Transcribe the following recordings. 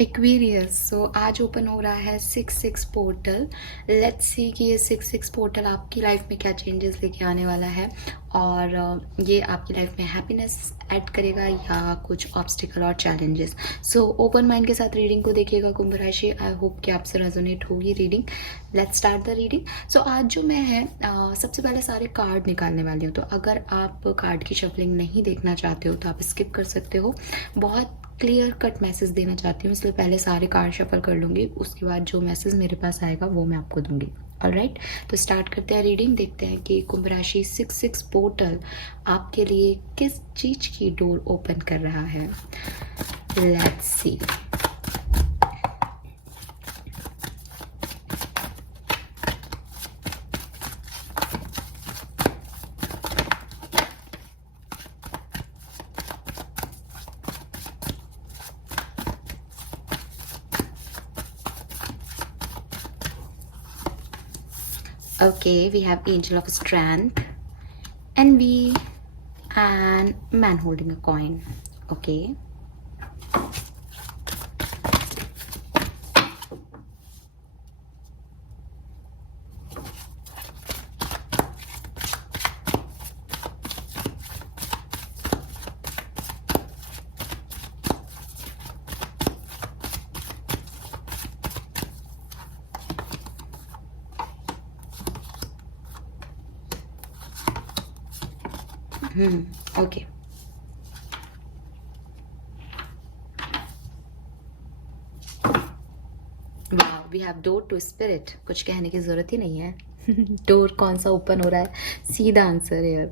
Aquarius. सो आज open हो रहा है 6-6 पोर्टल। लेट्स सी कि ये 6-6 पोर्टल आपकी लाइफ में क्या चेंजेस लेके आने वाला है, और ये आपकी लाइफ में हैप्पीनेस ऐड करेगा या कुछ ऑब्स्टिकल और चैलेंजेस। सो ओपन माइंड के साथ रीडिंग को देखिएगा कुंभ राशि। आई होप कि आपसे रेजोनेट होगी reading. Let's start the reading. So आज जो मैं है सबसे पहले सारे कार्ड निकालने वाली हूँ, तो अगर आप कार्ड की शफलिंग नहीं देखना चाहते हो तो आप स्किप कर सकते हो। बहुत क्लियर कट मैसेज देना चाहती हूँ, इसलिए पहले सारे कार्ड शफल कर लूँगी, उसके बाद जो मैसेज मेरे पास आएगा वो मैं आपको दूंगी। ऑलराइट, तो स्टार्ट करते हैं रीडिंग। देखते हैं कि कुंभ राशि 6-6 पोर्टल आपके लिए किस चीज़ की डोर ओपन कर रहा है। Let's see. Okay, we have Angel of Strength, Envy, and Man holding a coin. Okay. Okay. वाह, we have door to spirit. कुछ कहने की ज़रूरत ही नहीं है। डोर कौन सा ओपन हो रहा है, सीधा आंसर है।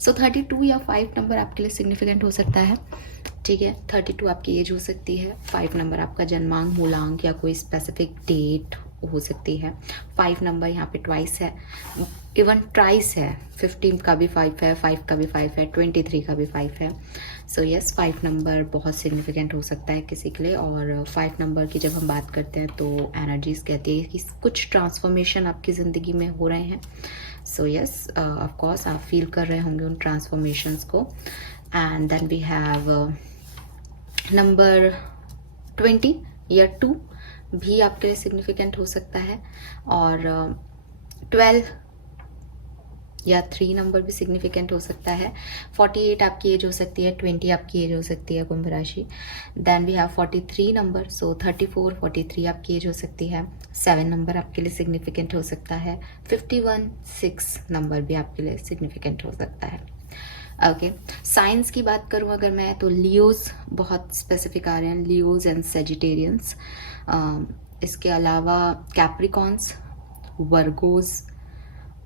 सो 32 या 5 नंबर आपके लिए सिग्निफिकेंट हो सकता है। ठीक है, 32 आपकी एज हो सकती है, 5 नंबर आपका जन्मांक, मूलांक या कोई स्पेसिफिक डेट हो सकती है। 5 नंबर यहाँ पे ट्वाइस है, इवन ट्राइस है। 15 का भी 5 है, 5 का भी 5 है, 23 का भी 5 है। सो यस, 5 नंबर बहुत सिग्निफिकेंट हो सकता है किसी के लिए। और 5 नंबर की जब हम बात करते हैं तो एनर्जीज कहती है कि कुछ ट्रांसफॉर्मेशन आपकी ज़िंदगी में हो रहे हैं। सो यस, ऑफ कोर्स आप फील कर रहे होंगे उन ट्रांसफॉर्मेशंस को। And then we have number 20 या 2 भी आपके लिए सिग्निफिकेंट हो सकता है, और 12 या 3 नंबर भी सिग्निफिकेंट हो सकता है। 48 आपकी एज हो सकती है, 20 आपकी एज हो सकती है कुंभ राशि। देन वी हैव 43 नंबर, सो 34, 43 आपकी एज हो सकती है। 7 नंबर आपके लिए सिग्निफिकेंट हो सकता है। 51, 6 नंबर भी आपके लिए सिग्निफिकेंट हो सकता है। ओके, साइंस की बात करूं अगर मैं, तो लियोज बहुत स्पेसिफिक आ रहे हैं, लियोज एंड सेजिटेरियंस। इसके अलावा कैप्रिकॉन्स, वर्गोज,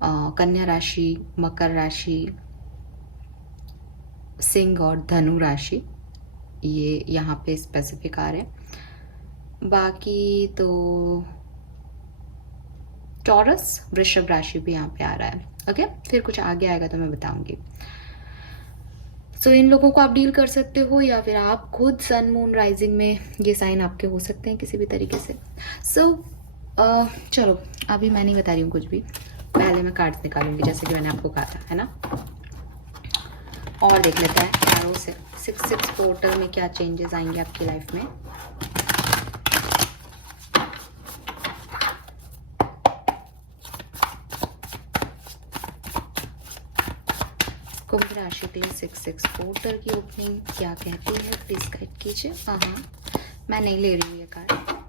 कन्या राशि, मकर राशि, सिंह और धनु राशि, ये यहाँ पे स्पेसिफिक आ रहे हैं। बाकी तो टॉरस, वृषभ राशि भी यहाँ पे आ रहा है। ओके, फिर कुछ आगे आएगा तो मैं बताऊंगी। सो इन लोगों को आप डील कर सकते हो, या फिर आप खुद सन मून राइजिंग में ये साइन आपके हो सकते हैं किसी भी तरीके से। चलो, अभी मैं नहीं बता रही हूँ कुछ भी, पहले मैं कार्ड्स निकालूंगी जैसे कि मैंने आपको कहा था, है ना। और देख लेते हैं टैरो से 6-6 पोर्टल में क्या चेंजेस आएंगे आपकी लाइफ में। कुंभ राशि के लिए 6-6 पोर्टल की ओपनिंग क्या कहती है, प्लीज गाइड कीजिए। हाँ, मैं नहीं ले रही हूँ ये कार्ड।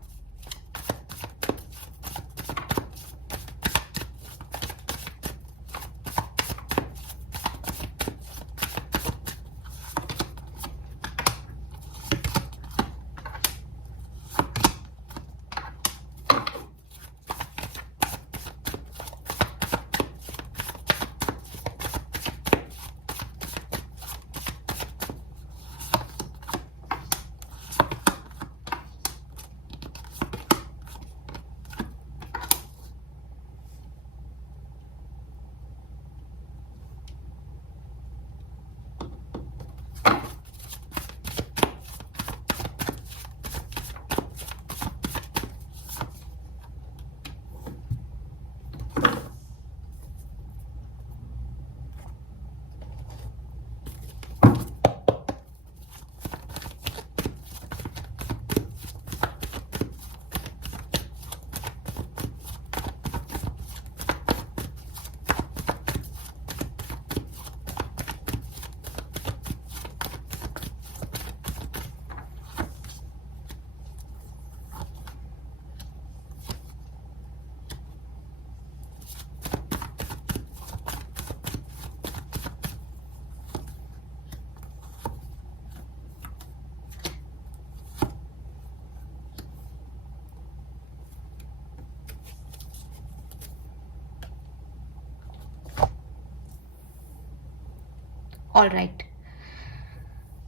ऑल राइट,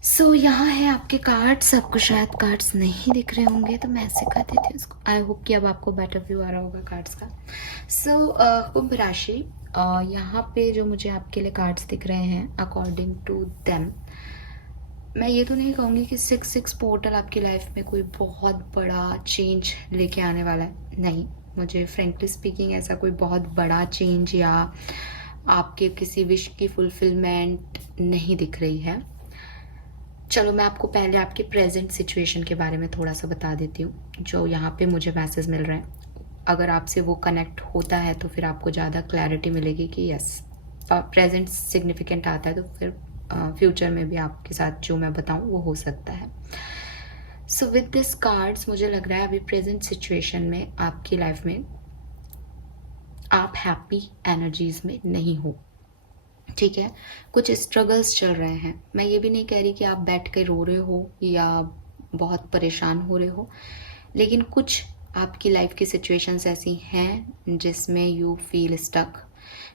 सो यहाँ है आपके कार्ड्स। आपको शायद कार्ड्स नहीं दिख रहे होंगे तो मैं ऐसे कर देती हूँ इसको। आई होप कि अब आपको बेटर व्यू आ रहा होगा कार्ड्स का। सो कुंभ राशि, यहाँ पे जो मुझे आपके लिए कार्ड्स दिख रहे हैं अकॉर्डिंग टू देम, मैं ये तो नहीं कहूँगी कि 6-6 पोर्टल आपकी लाइफ में कोई बहुत बड़ा चेंज लेके आने वाला है। नहीं, मुझे फ्रेंकली स्पीकिंग ऐसा कोई बहुत बड़ा चेंज या आपके किसी विश की फुलफिलमेंट नहीं दिख रही है। चलो मैं आपको पहले आपके प्रेजेंट सिचुएशन के बारे में थोड़ा सा बता देती हूँ, जो यहाँ पे मुझे मैसेज मिल रहे हैं। अगर आपसे वो कनेक्ट होता है तो फिर आपको ज़्यादा क्लैरिटी मिलेगी कि यस प्रेजेंट सिग्निफिकेंट आता है, तो फिर फ्यूचर में भी आपके साथ जो मैं बताऊँ वो हो सकता है। सो विद दिस कार्ड्स मुझे लग रहा है अभी प्रेजेंट सिचुएशन में आपकी लाइफ में आप हैप्पी एनर्जीज में नहीं हो, ठीक है। कुछ स्ट्रगल्स चल रहे हैं। मैं ये भी नहीं कह रही कि आप बैठ के रो रहे हो या बहुत परेशान हो रहे हो, लेकिन कुछ आपकी लाइफ की सिचुएशंस ऐसी हैं जिसमें यू फील स्टक,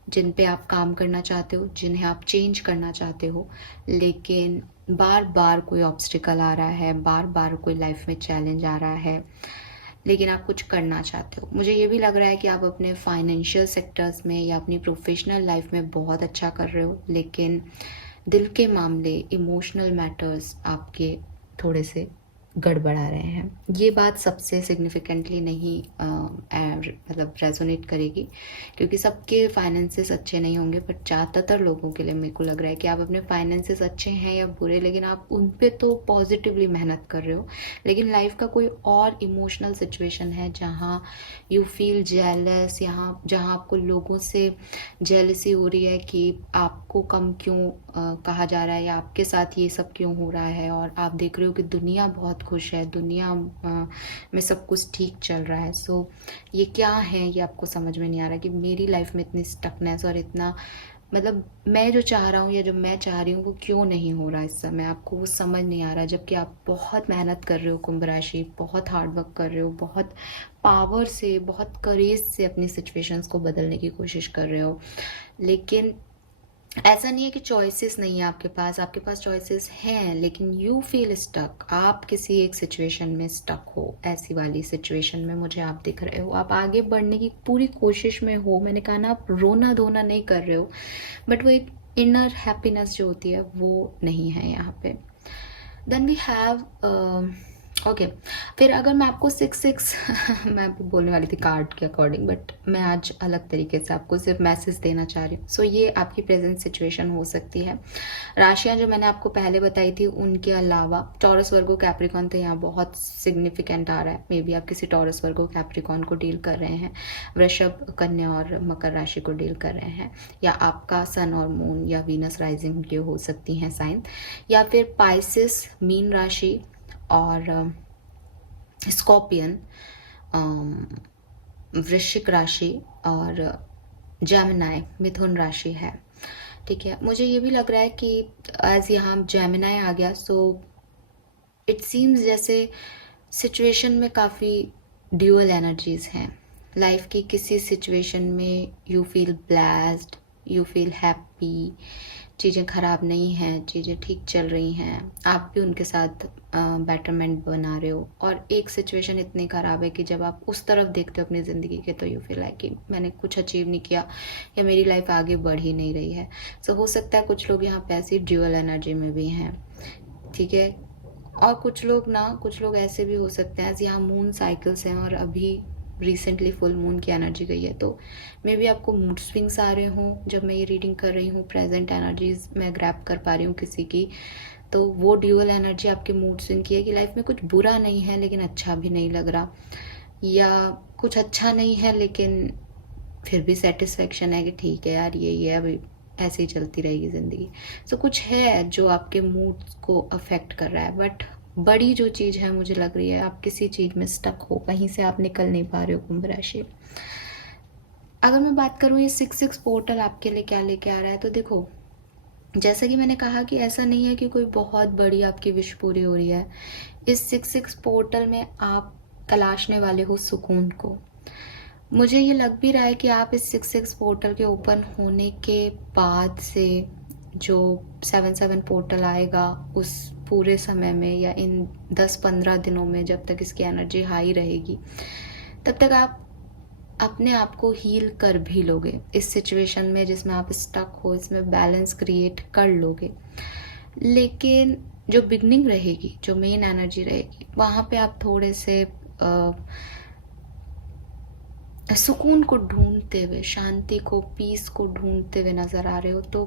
जिन पे आप काम करना चाहते हो, जिन्हें आप चेंज करना चाहते हो, लेकिन बार बार कोई ऑब्स्टिकल आ रहा है, बार बार कोई लाइफ में चैलेंज आ रहा है, लेकिन आप कुछ करना चाहते हो। मुझे ये भी लग रहा है कि आप अपने फाइनेंशियल सेक्टर्स में या अपनी प्रोफेशनल लाइफ में बहुत अच्छा कर रहे हो, लेकिन दिल के मामले, इमोशनल मैटर्स आपके थोड़े से गड़बड़ा रहे हैं। ये बात सबसे सिग्निफिकेंटली नहीं मतलब रेजोनेट करेगी, क्योंकि सबके फाइनेंसेस अच्छे नहीं होंगे, बट ज़्यादातर लोगों के लिए मेरे को लग रहा है कि आप अपने फाइनेंसेस अच्छे हैं या बुरे, लेकिन आप उन पे तो पॉजिटिवली मेहनत कर रहे हो, लेकिन लाइफ का कोई और इमोशनल सिचुएशन है जहाँ यू फील जेलस, यहाँ जहाँ आपको लोगों से जेलसी हो रही है कि आपको कम क्यों कहा जा रहा है या आपके साथ ये सब क्यों हो रहा है, और आप देख रहे हो कि दुनिया बहुत खुश है, दुनिया में सब कुछ ठीक चल रहा है। सो ये क्या है, ये आपको समझ में नहीं आ रहा कि मेरी लाइफ में इतनी स्टकनेस और इतना मतलब मैं जो चाह रहा हूँ या जो मैं चाह रही हूँ वो क्यों नहीं हो रहा इस समय, आपको वो समझ नहीं आ रहा, जबकि आप बहुत मेहनत कर रहे हो कुंभ राशि, बहुत हार्ड वर्क कर रहे हो, बहुत पावर से, बहुत करेज से अपनी सिचुएशंस को बदलने की कोशिश कर रहे हो। लेकिन ऐसा नहीं है कि चॉइसेस नहीं है आपके पास चॉइसेस हैं, लेकिन यू फील स्टक, आप किसी एक सिचुएशन में स्टक हो। ऐसी वाली सिचुएशन में मुझे आप दिख रहे हो, आप आगे बढ़ने की पूरी कोशिश में हो। मैंने कहा ना, आप रोना धोना नहीं कर रहे हो, बट वो एक इनर हैप्पीनेस जो होती है वो नहीं है यहाँ पे। देन वी हैव ओके, फिर अगर मैं आपको 6-6 मैं भी बोलने वाली थी कार्ड के अकॉर्डिंग, बट मैं आज अलग तरीके से आपको सिर्फ मैसेज देना चाह रही हूँ। सो ये आपकी प्रेजेंट सिचुएशन हो सकती है। राशियाँ जो मैंने आपको पहले बताई थी उनके अलावा टॉरस वर्गो कैप्रिकॉन तो यहाँ बहुत सिग्निफिकेंट आ रहा है। मे बी आप किसी टॉरस वर्गो कैप्रिकॉन को डील कर रहे हैं, वृषभ, कन्या और मकर राशि को डील कर रहे हैं, या आपका सन और मून या वीनस राइजिंग ये हो सकती हैं साइन, या फिर पाइसिस, मीन राशि और स्कॉर्पियन, वृश्चिक राशि और जेमिनाई, मिथुन राशि है, ठीक है। मुझे ये भी लग रहा है कि एज यहाँ जेमिनाई आ गया, सो इट सीम्स जैसे सिचुएशन में काफ़ी ड्यूअल एनर्जीज हैं। लाइफ की किसी सिचुएशन में you feel blessed, you feel happy, चीज़ें ख़राब नहीं हैं, चीज़ें ठीक चल रही हैं, आप भी उनके साथ बेटरमेंट बना रहे हो। और एक सिचुएशन इतनी ख़राब है कि जब आप उस तरफ देखते हो अपनी ज़िंदगी के, तो यू फील लाइक कि मैंने कुछ अचीव नहीं किया या मेरी लाइफ आगे बढ़ ही नहीं रही है। सो हो सकता है कुछ लोग यहाँ पे ऐसी ड्यूअल एनर्जी में भी हैं, ठीक है। और कुछ लोग ऐसे भी हो सकते हैं, यहाँ मून साइकिल्स हैं और अभी रिसेंटली फुल मून की एनर्जी गई है, तो मे बी आपको मूड स्विंग्स आ रहे हों। जब मैं ये रीडिंग कर रही हूँ, प्रेजेंट एनर्जीज मैं ग्रैप कर पा रही हूँ किसी की, तो वो ड्यूअल एनर्जी आपके मूड स्विंग की है कि लाइफ में कुछ बुरा नहीं है लेकिन अच्छा भी नहीं लग रहा, या कुछ अच्छा नहीं है लेकिन फिर भी सेटिस्फेक्शन है कि ठीक है यार, ये अभी ऐसे ही चलती रहेगी ज़िंदगी। सो कुछ है जो आपके मूड को अफेक्ट कर रहा है, बट बड़ी जो चीज़ है मुझे लग रही है आप किसी चीज़ में स्टक हो, कहीं से आप निकल नहीं पा रहे हो कुंभ राशि। अगर मैं बात करूँ ये 6-6 पोर्टल आपके लिए क्या लेके आ रहा है, तो देखो जैसा कि मैंने कहा कि ऐसा नहीं है कि कोई बहुत बड़ी आपकी विश पूरी हो रही है। इस 6-6 पोर्टल में आप तलाशने वाले हो सुकून को। मुझे ये लग भी रहा है कि आप इस 6-6 पोर्टल के ओपन होने के बाद से जो 7-7 पोर्टल आएगा उस पूरे समय में या इन 10-15 दिनों में, जब तक इसकी एनर्जी हाई रहेगी, तब तक आप अपने आप को हील कर भी लोगे। इस सिचुएशन में जिसमें आप स्टक हो, इसमें बैलेंस क्रिएट कर लोगे। लेकिन जो बिगनिंग रहेगी, जो मेन एनर्जी रहेगी, वहाँ पे आप थोड़े से सुकून को ढूंढते हुए, शांति को, पीस को ढूंढते हुए नज़र आ रहे हो। तो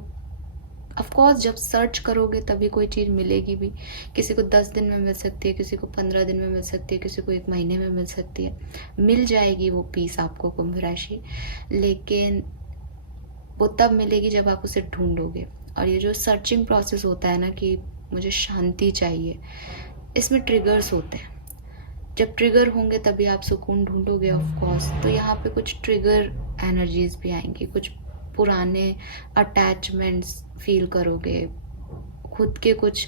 ऑफकोर्स जब सर्च करोगे तभी कोई चीज़ मिलेगी भी। किसी को 10 दिन में मिल सकती है, किसी को 15 दिन में मिल सकती है, किसी को 1 महीने में मिल सकती है। मिल जाएगी वो पीस आपको कुंभ राशि, लेकिन वो तब मिलेगी जब आप उसे ढूंढोगे। और ये जो सर्चिंग प्रोसेस होता है ना कि मुझे शांति चाहिए, इसमें ट्रिगर्स होते हैं। जब ट्रिगर होंगे तभी आप सुकून ढूंढोगे ऑफ कोर्स। तो यहाँ पे कुछ ट्रिगर एनर्जीज भी आएंगी, कुछ पुराने अटैचमेंट्स फील करोगे, खुद के कुछ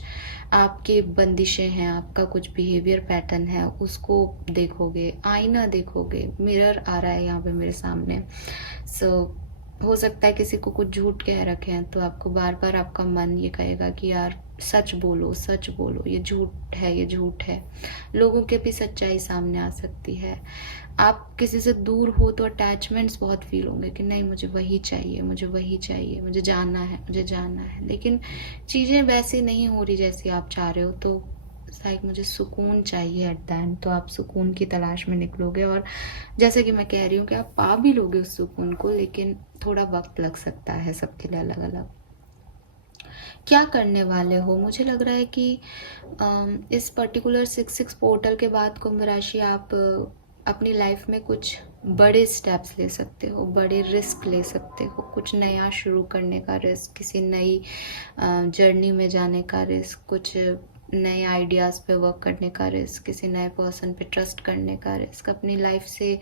आपके बंदिशें हैं, आपका कुछ बिहेवियर पैटर्न है, उसको देखोगे, आईना देखोगे। मिरर आ रहा है यहाँ पे मेरे सामने। हो सकता है किसी को कुछ झूठ कह रखे हैं, तो आपको बार बार आपका मन ये कहेगा कि यार सच बोलो, सच बोलो, ये झूठ है, ये झूठ है। लोगों के भी सच्चाई सामने आ सकती है। आप किसी से दूर हो तो अटैचमेंट्स बहुत फील होंगे कि नहीं मुझे वही चाहिए, मुझे वही चाहिए, मुझे जाना है, मुझे जाना है। लेकिन चीज़ें वैसी नहीं हो रही जैसी आप चाह रहे हो, तो लाइक मुझे सुकून चाहिए एट द एंड। तो आप सुकून की तलाश में निकलोगे, और जैसे कि मैं कह रही हूँ कि आप पा भी लोगे उस सुकून को, लेकिन थोड़ा वक्त लग सकता है सबके लिए अलग अलग। क्या करने वाले हो? मुझे लग रहा है कि इस पर्टिकुलर 6-6 पोर्टल के बाद कुंभ राशि आप अपनी लाइफ में कुछ बड़े स्टेप्स ले सकते हो, बड़े रिस्क ले सकते हो। कुछ नया शुरू करने का रिस्क, किसी नई जर्नी में जाने का रिस्क, कुछ नए आइडियाज़ पे वर्क करने का रिस्क, किसी नए पर्सन पे ट्रस्ट करने का रिस्क, अपनी लाइफ से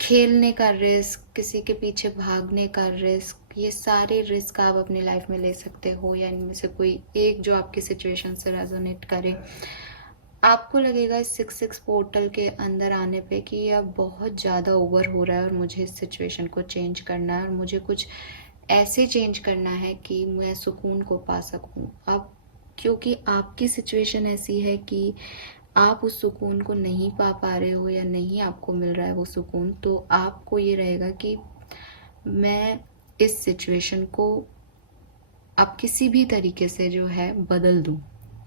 खेलने का रिस्क, किसी के पीछे भागने का रिस्क। ये सारे रिस्क आप अपनी लाइफ में ले सकते हो, या इनमें से कोई एक जो आपकी सिचुएशन से रेजोनेट करे। आपको लगेगा इस 6-6 पोर्टल के अंदर आने पे कि यह बहुत ज़्यादा ओवर हो रहा है और मुझे इस सिचुएशन को चेंज करना है, और मुझे कुछ ऐसे चेंज करना है कि मैं सुकून को पा सकूं। अब क्योंकि आपकी सिचुएशन ऐसी है कि आप उस सुकून को नहीं पा पा रहे हो, या नहीं आपको मिल रहा है वो सुकून, तो आपको ये रहेगा कि मैं इस सिचुएशन को अब किसी भी तरीके से जो है बदल दूं।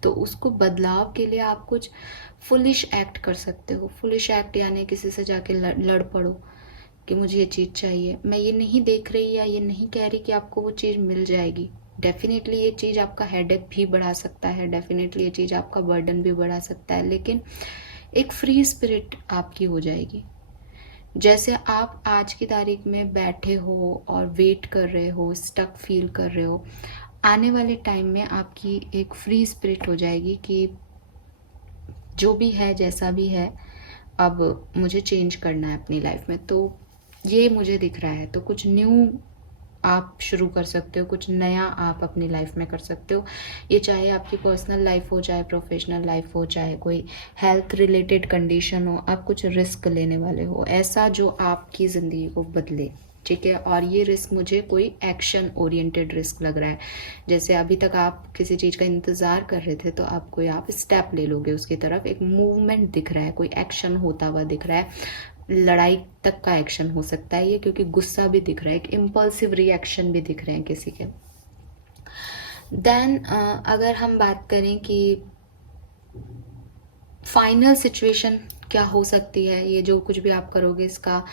तो उसको बदलाव के लिए आप कुछ फुलिश एक्ट कर सकते हो। फुलिश एक्ट यानी किसी से जाके लड़ पड़ो कि मुझे ये चीज़ चाहिए। मैं ये नहीं देख रही या ये नहीं कह रही कि आपको वो चीज़ मिल जाएगी। डेफिनेटली ये चीज़ आपका हेडेक भी बढ़ा सकता है, डेफिनेटली ये चीज़ आपका बर्डन भी बढ़ा सकता है, लेकिन एक फ्री स्पिरिट आपकी हो जाएगी। जैसे आप आज की तारीख में बैठे हो और वेट कर रहे हो, स्टक फील कर रहे हो, आने वाले टाइम में आपकी एक फ्री स्पिरिट हो जाएगी कि जो भी है, जैसा भी है, अब मुझे चेंज करना है अपनी लाइफ में। तो ये मुझे दिख रहा है। तो कुछ न्यू आप शुरू कर सकते हो, कुछ नया आप अपनी लाइफ में कर सकते हो। ये चाहे आपकी पर्सनल लाइफ हो, चाहे प्रोफेशनल लाइफ हो, चाहे कोई हेल्थ रिलेटेड कंडीशन हो, आप कुछ रिस्क लेने वाले हो, ऐसा जो आपकी ज़िंदगी को बदले। ठीक है, और ये रिस्क मुझे कोई एक्शन ओरिएंटेड रिस्क लग रहा है। जैसे अभी तक आप किसी चीज़ का इंतज़ार कर रहे थे, तो आप कोई आप स्टेप ले लोगे उसकी तरफ। एक मूवमेंट दिख रहा है, कोई एक्शन होता हुआ दिख रहा है। लड़ाई तक का एक्शन हो सकता है ये, क्योंकि गुस्सा भी दिख रहा है, एक इम्पल्सिव रिएक्शन भी दिख रहे हैं किसी के। देन अगर हम बात करें कि फाइनल सिचुएशन क्या हो सकती है, ये जो कुछ भी आप करोगे इसका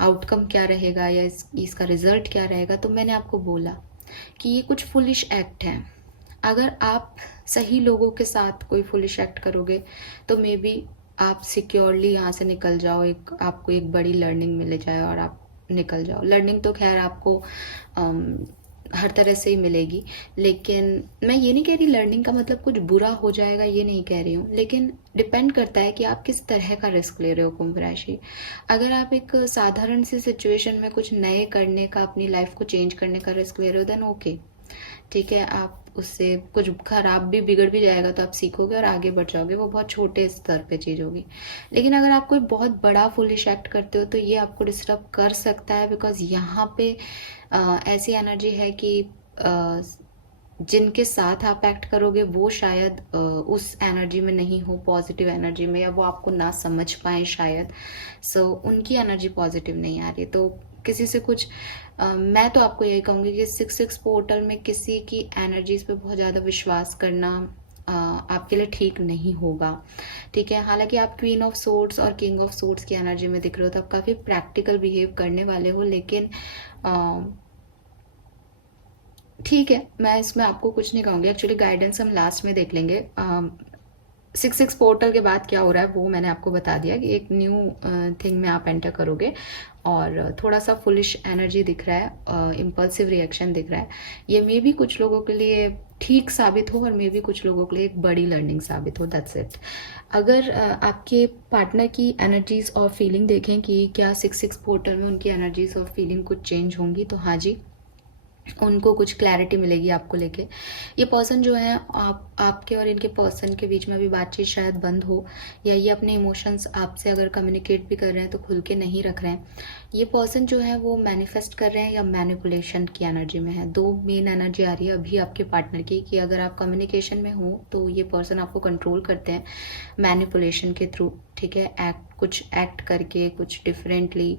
आउटकम क्या रहेगा, या इसका रिजल्ट क्या रहेगा, तो मैंने आपको बोला कि ये कुछ फुलिश एक्ट हैं। अगर आप सही लोगों के साथ कोई फुलिश एक्ट करोगे तो मे बी आप सिक्योरली यहाँ से निकल जाओ, आपको एक बड़ी लर्निंग मिल जाए और आप निकल जाओ। लर्निंग तो खैर आपको हर तरह से ही मिलेगी, लेकिन मैं ये नहीं कह रही लर्निंग का मतलब कुछ बुरा हो जाएगा, ये नहीं कह रही हूँ। लेकिन डिपेंड करता है कि आप किस तरह का रिस्क ले रहे हो कुंभ राशि। अगर आप एक साधारण सी सिचुएशन में कुछ नए करने का, अपनी लाइफ को चेंज करने का रिस्क ले रहे हो, देन ओके, ठीक है, आप उससे कुछ खराब भी बिगड़ भी जाएगा तो आप सीखोगे और आगे बढ़ जाओगे। वो बहुत छोटे स्तर पे चीज़ होगी। लेकिन अगर आप कोई बहुत बड़ा फुलिश एक्ट करते हो तो ये आपको डिस्टर्ब कर सकता है, बिकॉज यहाँ पे ऐसी एनर्जी है कि जिनके साथ आप एक्ट करोगे वो शायद उस एनर्जी में नहीं हो, पॉजिटिव एनर्जी में, या वो आपको ना समझ पाए शायद। सो उनकी एनर्जी पॉजिटिव नहीं आ रही, तो किसी से कुछ मैं तो आपको यही कहूँगी कि 6-6 पोर्टल में किसी की एनर्जीज पे बहुत ज़्यादा विश्वास करना आपके लिए ठीक नहीं होगा, ठीक है। हालांकि आप क्वीन ऑफ सोर्ड्स और किंग ऑफ सोर्ड्स की एनर्जी में दिख रहे हो, तो आप काफ़ी प्रैक्टिकल बिहेव करने वाले हो, लेकिन ठीक है, मैं इसमें आपको कुछ नहीं कहूँगी। एक्चुअली गाइडेंस हम लास्ट में देख लेंगे। 6-6 पोर्टल के बाद क्या हो रहा है वो मैंने आपको बता दिया कि एक न्यू थिंग में आप एंटर करोगे, और थोड़ा सा फुलिश एनर्जी दिख रहा है, इम्पल्सिव रिएक्शन दिख रहा है। ये मे भी कुछ लोगों के लिए ठीक साबित हो और मे भी कुछ लोगों के लिए एक बड़ी लर्निंग साबित हो, दैट्स इट। अगर आपके पार्टनर की एनर्जीज और फीलिंग देखें कि क्या 6-6 पोर्टल में उनकी एनर्जीज और फीलिंग कुछ चेंज होंगी, तो हाँ जी, उनको कुछ क्लैरिटी मिलेगी आपको लेके। ये पर्सन जो है, आपके और इनके पर्सन के बीच में अभी बातचीत शायद बंद हो, या ये अपने इमोशंस आपसे अगर कम्युनिकेट भी कर रहे हैं तो खुल के नहीं रख रहे हैं। ये पर्सन जो है वो मैनिफेस्ट कर रहे हैं या मैनिपुलेशन की एनर्जी में है। दो मेन एनर्जी आ रही है अभी आपके पार्टनर की, कि अगर आप कम्युनिकेशन में हो तो ये पर्सन आपको कंट्रोल करते हैं मैनिपुलेशन के थ्रू, ठीक है। कुछ एक्ट करके, कुछ डिफरेंटली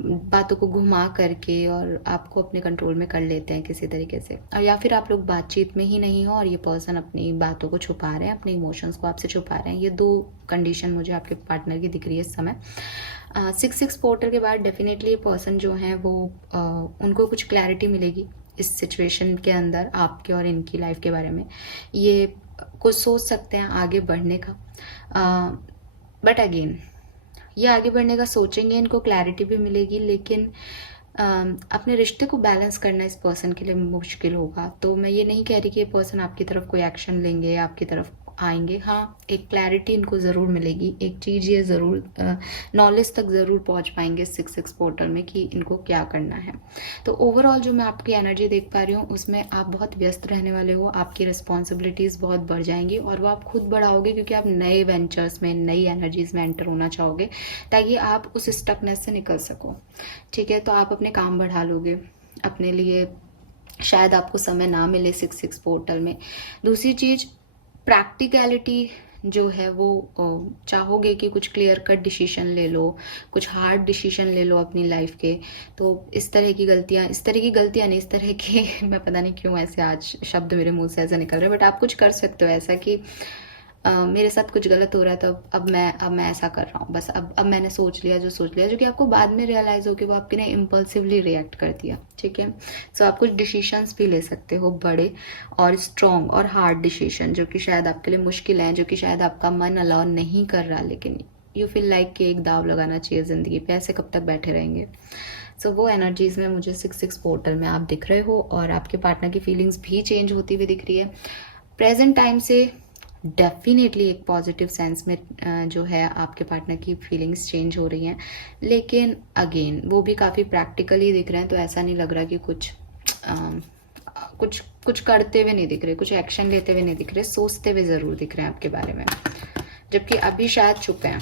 बातों को घुमा करके और आपको अपने कंट्रोल में कर लेते हैं किसी तरीके से। और या फिर आप लोग बातचीत में ही नहीं हो और ये पर्सन अपनी बातों को छुपा रहे हैं, अपने इमोशंस को आपसे छुपा रहे हैं। ये दो कंडीशन मुझे आपके पार्टनर की दिख रही है इस समय। 6-6 पोर्टल के बाद डेफिनेटली ये पर्सन जो है वो उनको कुछ क्लैरिटी मिलेगी इस सिचुएशन के अंदर, आपके और इनकी लाइफ के बारे में। ये कुछ सोच सकते हैं आगे बढ़ने का, बट अगेन ये आगे बढ़ने का सोचेंगे, इनको क्लैरिटी भी मिलेगी, लेकिन अपने रिश्ते को बैलेंस करना इस पर्सन के लिए मुश्किल होगा। तो मैं ये नहीं कह रही कि ये पर्सन आपकी तरफ कोई एक्शन लेंगे या आपकी तरफ आएंगे। हाँ, एक क्लैरिटी इनको ज़रूर मिलेगी, एक चीज़ ये ज़रूर नॉलेज तक ज़रूर पहुंच पाएंगे 6-6 पोर्टल में कि इनको क्या करना है। तो ओवरऑल जो मैं आपकी एनर्जी देख पा रही हूँ उसमें आप बहुत व्यस्त रहने वाले हो, आपकी रिस्पॉन्सिबिलिटीज़ बहुत बढ़ जाएंगी और वो आप खुद बढ़ाओगे, क्योंकि आप नए वेंचर्स में, नई एनर्जीज में एंटर होना चाहोगे ताकि आप उस स्टकनेस से निकल सको, ठीक है। तो आप अपने काम बढ़ा लोगे, अपने लिए शायद आपको समय ना मिले 6-6 पोर्टल में। दूसरी चीज़, प्रैक्टिकलिटी जो है वो चाहोगे कि कुछ क्लियर कट डिसीजन ले लो, कुछ हार्ड डिसीजन ले लो अपनी लाइफ के। तो इस तरह की गलतियां नहीं, इस तरह के मैं पता नहीं क्यों ऐसे आज शब्द मेरे मुंह से ऐसे निकल रहे हैं, बट आप कुछ कर सकते हो ऐसा कि मेरे साथ कुछ गलत हो रहा है तो अब मैं ऐसा कर रहा हूँ, बस अब मैंने सोच लिया जो कि आपको बाद में रियलाइज हो कि वो आपके ने इम्पल्सिवली रिएक्ट कर दिया, ठीक है। सो आप कुछ डिसीजंस भी ले सकते हो, बड़े और स्ट्रॉन्ग और हार्ड डिसीजन, जो कि शायद आपके लिए मुश्किल है, जो कि शायद आपका मन अलाउ नहीं कर रहा, लेकिन यू फील लाइक कि एक दाव लगाना चाहिए ज़िंदगी पे, ऐसे कब तक बैठे रहेंगे। सो वो एनर्जीज में मुझे 6-6 पोर्टल में आप दिख रहे हो, और आपके पार्टनर की फीलिंग्स भी चेंज होती हुई दिख रही है प्रेजेंट टाइम से। डेफिनेटली एक पॉजिटिव सेंस में जो है आपके पार्टनर की फीलिंग्स चेंज हो रही हैं, लेकिन अगेन वो भी काफ़ी प्रैक्टिकली दिख रहे हैं। तो ऐसा नहीं लग रहा कि कुछ करते हुए नहीं दिख रहे, कुछ एक्शन लेते हुए नहीं दिख रहे, सोचते हुए ज़रूर दिख रहे हैं आपके बारे में, जबकि अभी शायद चुप हैं,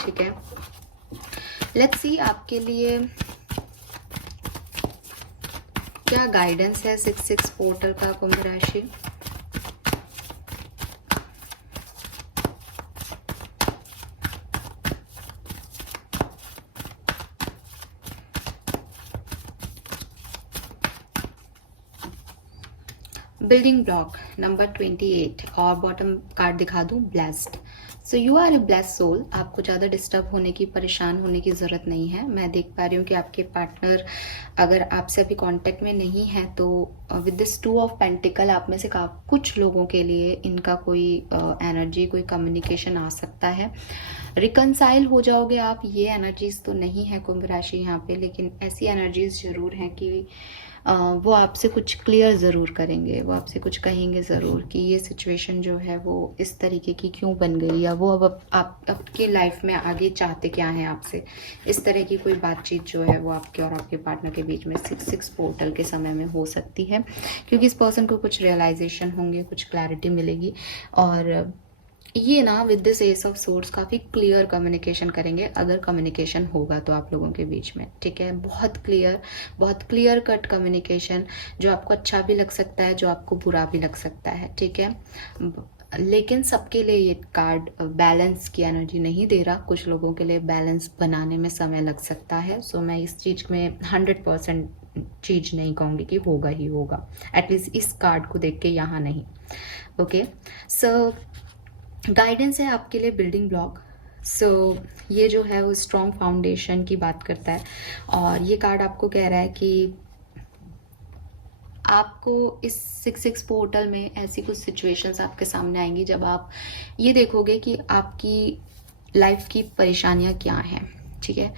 ठीक है। लेट्स सी आपके लिए क्या गाइडेंस है 6-6 पोर्टल का कुंभ राशि। बिल्डिंग ब्लॉक नंबर 28 और बॉटम कार्ड दिखा दूं, blessed. So you are a blessed soul. आपको ज़्यादा डिस्टर्ब होने की, परेशान होने की ज़रूरत नहीं है। मैं देख पा रही हूँ कि आपके पार्टनर अगर आपसे अभी कांटेक्ट में नहीं है तो विद दिस 2 ऑफ पेंटिकल आप में से कुछ लोगों के लिए इनका कोई एनर्जी, कोई कम्युनिकेशन आ सकता है। रिकनसाइल हो जाओगे आप, ये एनर्जीज तो नहीं है कुंभ राशि यहाँ पे, लेकिन ऐसी एनर्जीज जरूर हैं कि वो आपसे कुछ क्लियर ज़रूर करेंगे, वो आपसे कुछ कहेंगे ज़रूर कि ये सिचुएशन जो है वो इस तरीके की क्यों बन गई, या वो अब आप आपकी लाइफ में आगे चाहते क्या हैं आपसे। इस तरह की कोई बातचीत जो है वो आपके और आपके पार्टनर के बीच में 6-6 पोर्टल के समय में हो सकती है, क्योंकि इस पर्सन को कुछ रियलाइजेशन होंगे, कुछ क्लैरिटी मिलेगी। और ये ना with this S of source काफ़ी क्लियर कम्युनिकेशन करेंगे, अगर कम्युनिकेशन होगा तो आप लोगों के बीच में, ठीक है। बहुत क्लियर कट कम्युनिकेशन, जो आपको अच्छा भी लग सकता है, जो आपको बुरा भी लग सकता है, ठीक है। लेकिन सबके लिए ये कार्ड बैलेंस की एनर्जी नहीं दे रहा, कुछ लोगों के लिए बैलेंस बनाने में समय लग सकता है। सो मैं इस चीज़ में 100% चीज़ नहीं कहूँगी कि होगा ही होगा, एटलीस्ट इस कार्ड को देख के यहाँ नहीं। ओके, सो गाइडेंस है आपके लिए बिल्डिंग ब्लॉक। सो ये जो है वो स्ट्रॉन्ग फाउंडेशन की बात करता है, और ये कार्ड आपको कह रहा है कि आपको इस 6-6 पोर्टल में ऐसी कुछ सिचुएशंस आपके सामने आएंगी जब आप ये देखोगे कि आपकी लाइफ की परेशानियां क्या हैं, ठीक है।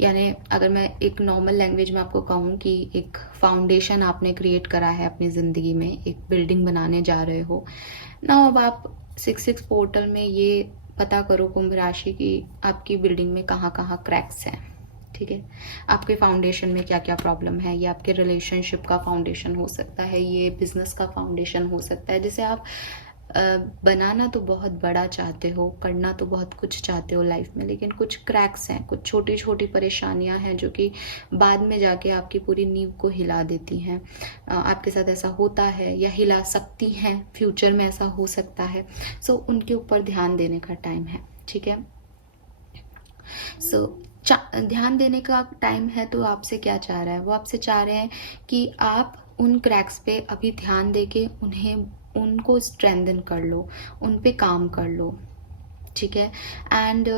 यानी अगर मैं एक नॉर्मल लैंग्वेज में आपको कहूँ कि एक फाउंडेशन आपने क्रिएट करा है अपनी ज़िंदगी में, एक बिल्डिंग बनाने जा रहे हो ना। अब आप 6-6 पोर्टल में ये पता करो कुंभ राशि की आपकी बिल्डिंग में कहाँ कहाँ क्रैक्स हैं, ठीक है। आपके फाउंडेशन में क्या क्या प्रॉब्लम है, ये आपके रिलेशनशिप का फाउंडेशन हो सकता है, ये बिजनेस का फाउंडेशन हो सकता है, जिसे आप बनाना तो बहुत बड़ा चाहते हो, करना तो बहुत कुछ चाहते हो लाइफ में, लेकिन कुछ क्रैक्स हैं, कुछ छोटी छोटी परेशानियां हैं जो कि बाद में जाके आपकी पूरी नींव को हिला देती हैं। आपके साथ ऐसा होता है या हिला सकती हैं, फ्यूचर में ऐसा हो सकता है। सो उनके ऊपर ध्यान देने का टाइम है, ठीक है। सो ध्यान देने का टाइम है, तो आपसे क्या चाह रहा है, वो आपसे चाह रहे हैं कि आप उन क्रैक्स पे अभी ध्यान देके उनको स्ट्रेंथन कर लो, उन पे काम कर लो, ठीक है। And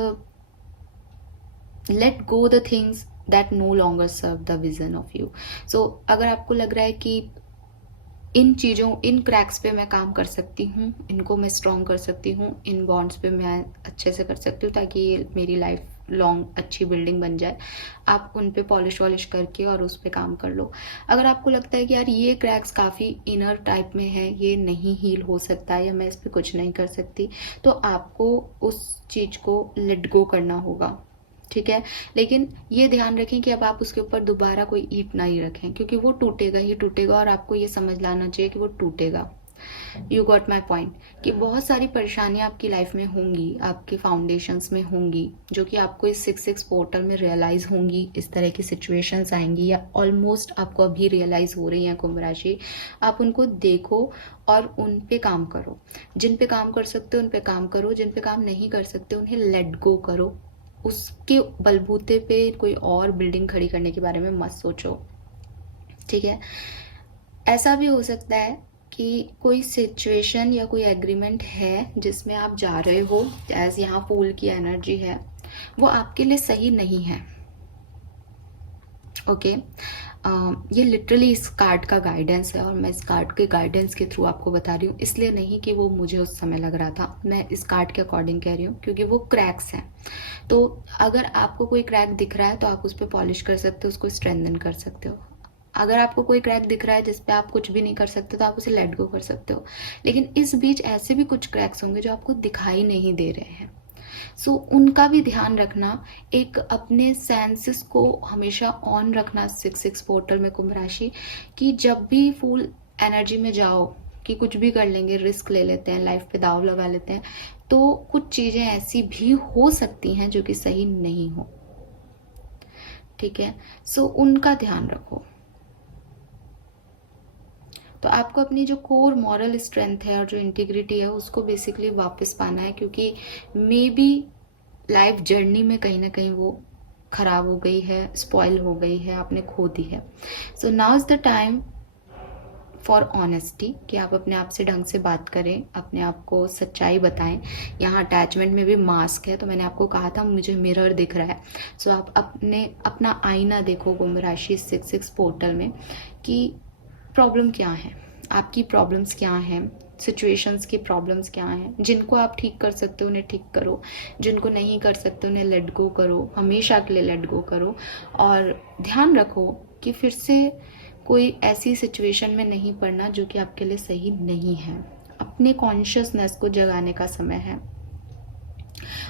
let go the things that no longer serve the vision of you. So अगर आपको लग रहा है कि इन क्रैक्स पे मैं काम कर सकती हूँ, इनको मैं स्ट्रॉन्ग कर सकती हूँ, इन बॉन्ड्स पे मैं अच्छे से कर सकती हूँ ताकि ये मेरी लाइफ लॉन्ग अच्छी बिल्डिंग बन जाए, आप उन पे पॉलिश वॉलिश करके और उस पे काम कर लो। अगर आपको लगता है कि यार ये क्रैक्स काफ़ी इनर टाइप में है, ये नहीं हील हो सकता या मैं इस पर कुछ नहीं कर सकती, तो आपको उस चीज़ को लेट गो करना होगा, ठीक है। लेकिन ये ध्यान रखें कि अब आप उसके ऊपर दोबारा कोई ईंट नहीं रखें, क्योंकि वो टूटेगा ही टूटेगा, और आपको ये समझ लाना चाहिए कि वो टूटेगा। यू गॉट माई पॉइंट, कि बहुत सारी परेशानियां आपकी लाइफ में होंगी, आपके फाउंडेशंस में होंगी, जो कि आपको इस 6-6 पोर्टल में रियलाइज होंगी। इस तरह की सिचुएशंस आएंगी या ऑलमोस्ट आपको अभी रियलाइज हो रही हैं कुंभ राशि। आप उनको देखो और उन पे काम करो, जिन पे काम कर सकते हो उन पे काम करो, जिन पे काम नहीं कर सकते उन्हें लेट गो करो। उसके बलबूते पे कोई और बिल्डिंग खड़ी करने के बारे में मत सोचो, ठीक है। ऐसा भी हो सकता है कि कोई सिचुएशन या कोई एग्रीमेंट है जिसमें आप जा रहे हो, एज यहाँ फूल की एनर्जी है, वो आपके लिए सही नहीं है, ओके। ये लिटरली इस कार्ड का गाइडेंस है, और मैं इस कार्ड के गाइडेंस के थ्रू आपको बता रही हूँ, इसलिए नहीं कि वो मुझे उस समय लग रहा था, मैं इस कार्ड के अकॉर्डिंग कह रही हूँ, क्योंकि वो क्रैक्स हैं। तो अगर आपको कोई क्रैक दिख रहा है तो आप उस पर पॉलिश कर सकते हो, उसको स्ट्रेंथन कर सकते हो। अगर आपको कोई क्रैक दिख रहा है जिस पे आप कुछ भी नहीं कर सकते तो आप उसे लेट गो कर सकते हो। लेकिन इस बीच ऐसे भी कुछ क्रैक्स होंगे जो आपको दिखाई नहीं दे रहे हैं, सो उनका भी ध्यान रखना। एक अपने सेंसेस को हमेशा ऑन रखना 6-6 पोर्टल में कुंभ राशि, कि जब भी फुल एनर्जी में जाओ कि कुछ भी कर लेंगे, रिस्क ले लेते हैं, लाइफ पे दाव लगा लेते हैं, तो कुछ चीज़ें ऐसी भी हो सकती हैं जो कि सही नहीं हो, ठीक है। सो उनका ध्यान रखो। तो आपको अपनी जो कोर मॉरल स्ट्रेंथ है और जो इंटीग्रिटी है उसको बेसिकली वापस पाना है, क्योंकि मे बी लाइफ जर्नी में कहीं ना कहीं वो खराब हो गई है, स्पॉइल हो गई है, आपने खो दी है। So now is the time for honesty, कि आप अपने आप से ढंग से बात करें, अपने आप को सच्चाई बताएं। यहाँ अटैचमेंट में भी मास्क है, तो मैंने आपको कहा था मुझे मिरर दिख रहा है। सो आप अपना आईना देखो कुंभ राशि 6-6 पोर्टल में, कि प्रॉब्लम क्या है, आपकी प्रॉब्लम्स क्या हैं, सिचुएशंस की प्रॉब्लम्स क्या हैं। जिनको आप ठीक कर सकते हो उन्हें ठीक करो, जिनको नहीं कर सकते उन्हें लेट गो करो, हमेशा के लिए लेट गो करो। और ध्यान रखो कि फिर से कोई ऐसी सिचुएशन में नहीं पड़ना जो कि आपके लिए सही नहीं है। अपने कॉन्शियसनेस को जगाने का समय है।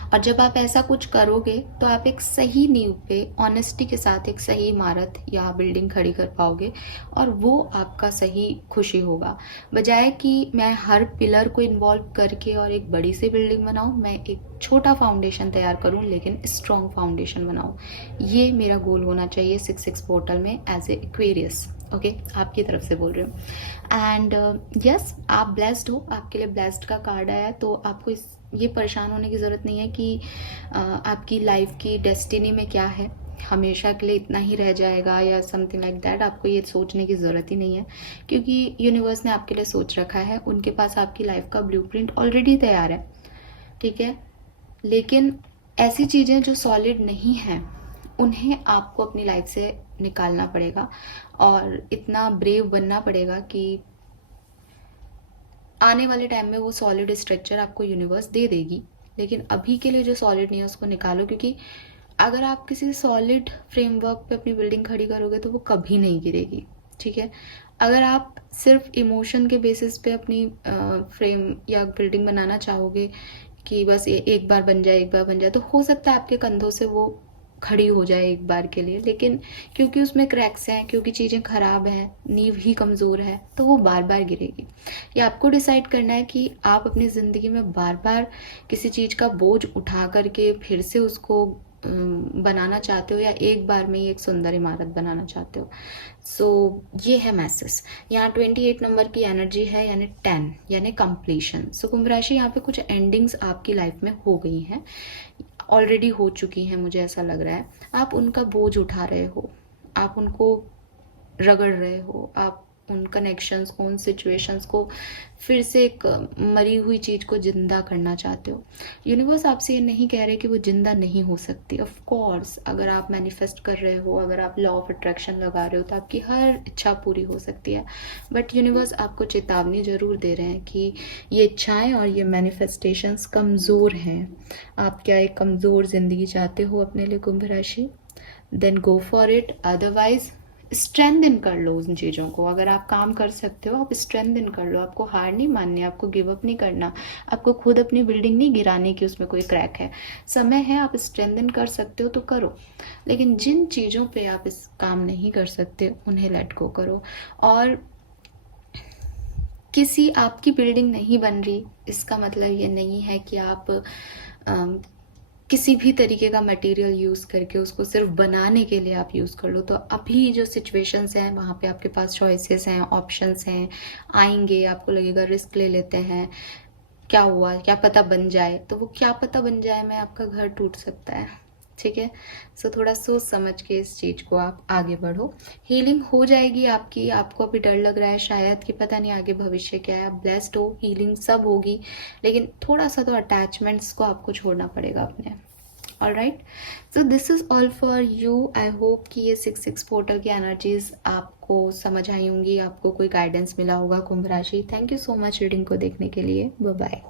और जब आप ऐसा कुछ करोगे तो आप एक सही नींव पे ऑनेस्टी के साथ एक सही इमारत या बिल्डिंग खड़ी कर पाओगे, और वो आपका सही खुशी होगा। बजाय कि मैं हर पिलर को इन्वॉल्व करके और एक बड़ी सी बिल्डिंग बनाऊं, मैं एक छोटा फाउंडेशन तैयार करूं लेकिन स्ट्रॉन्ग फाउंडेशन बनाऊं। ये मेरा गोल होना चाहिए 6 पोर्टल में एज ए एक्वेरियस। ओके, आपकी तरफ से बोल रही हूँ। एंड यस, आप ब्लेस्ड हो, आपके लिए ब्लेस्ड का कार्ड आया है, तो आपको ये परेशान होने की ज़रूरत नहीं है कि आपकी लाइफ की डेस्टिनी में क्या है, हमेशा के लिए इतना ही रह जाएगा या समथिंग लाइक दैट। आपको ये सोचने की ज़रूरत ही नहीं है, क्योंकि यूनिवर्स ने आपके लिए सोच रखा है, उनके पास आपकी लाइफ का ब्लूप्रिंट ऑलरेडी तैयार है, ठीक है। लेकिन ऐसी चीज़ें जो सॉलिड नहीं हैं, उन्हें आपको अपनी लाइफ से निकालना पड़ेगा और इतना ब्रेव बनना पड़ेगा कि आने वाले टाइम में वो सॉलिड स्ट्रक्चर आपको यूनिवर्स दे देगी। लेकिन अभी के लिए जो सॉलिड नहीं है उसको निकालो, क्योंकि अगर आप किसी सॉलिड फ्रेमवर्क पे अपनी बिल्डिंग खड़ी करोगे तो वो कभी नहीं गिरेगी, ठीक है। अगर आप सिर्फ इमोशन के बेसिस पे अपनी फ्रेम या बिल्डिंग बनाना चाहोगे कि बस एक बार बन जाए, एक बार बन जाए, तो हो सकता है आपके कंधों से वो खड़ी हो जाए एक बार के लिए, लेकिन क्योंकि उसमें क्रैक्स हैं, क्योंकि चीज़ें ख़राब हैं, नींव ही कमज़ोर है, तो वो बार बार गिरेगी। ये आपको डिसाइड करना है कि आप अपनी ज़िंदगी में बार बार किसी चीज़ का बोझ उठा करके फिर से उसको बनाना चाहते हो, या एक बार में ही एक सुंदर इमारत बनाना चाहते हो। सो ये है मैसेज। यहाँ 28 नंबर की एनर्जी है, यानी 10 यानी कंप्लीशन। सो कुंभ राशि, यहाँ पे कुछ एंडिंग्स आपकी लाइफ में हो गई हैं, ऑलरेडी हो चुकी हैं, मुझे ऐसा लग रहा है। आप उनका बोझ उठा रहे हो, आप उनको रगड़ रहे हो, आप उन कनेक्शंस को, उन सिचुएशंस को फिर से एक मरी हुई चीज़ को जिंदा करना चाहते हो। यूनिवर्स आपसे ये नहीं कह रहे कि वो जिंदा नहीं हो सकती। ऑफ कोर्स, अगर आप मैनिफेस्ट कर रहे हो, अगर आप लॉ ऑफ अट्रैक्शन लगा रहे हो, तो आपकी हर इच्छा पूरी हो सकती है। बट यूनिवर्स आपको चेतावनी ज़रूर दे रहे हैं कि ये इच्छाएं और ये मैनिफेस्टेशंस कमज़ोर हैं। आप क्या एक कमज़ोर ज़िंदगी चाहते हो अपने लिए कुंभ राशि? Then go for it. Otherwise strengthen कर लो उन चीज़ों को। अगर आप काम कर सकते हो, आप स्ट्रेंथन कर लो। आपको हार नहीं माननी, आपको गिव अप नहीं करना, आपको खुद अपनी बिल्डिंग नहीं गिरानी कि उसमें कोई क्रैक है। समय है, आप स्ट्रेंथन कर सकते हो तो करो। लेकिन जिन चीज़ों पे आप इस काम नहीं कर सकते उन्हें लेट गो करो। और किसी आपकी बिल्डिंग नहीं बन रही, इसका मतलब ये नहीं है कि आप किसी भी तरीके का मटेरियल यूज़ करके उसको सिर्फ बनाने के लिए आप यूज़ कर लो। तो अभी जो सिचुएशंस हैं वहाँ पे आपके पास चॉइसेस हैं, ऑप्शंस हैं, आएंगे, आपको लगेगा रिस्क ले लेते हैं, क्या हुआ, क्या पता बन जाए। तो वो क्या पता बन जाए में आपका घर टूट सकता है, ठीक है। सो थोड़ा सोच समझ के इस चीज़ को आप आगे बढ़ो। हीलिंग हो जाएगी आपकी। आपको अभी डर लग रहा है शायद कि पता नहीं आगे भविष्य क्या है। आप ब्लेस्ड हो, हीलिंग सब होगी, लेकिन थोड़ा सा तो अटैचमेंट्स को आपको छोड़ना पड़ेगा अपने। Alright, so this is all for you. I hope कि ये 6 पोर्टल की एनर्जीज आपको समझ आई होंगी, आपको कोई गाइडेंस मिला होगा कुंभ राशि। Thank you so much reading को देखने के लिए। Bye bye.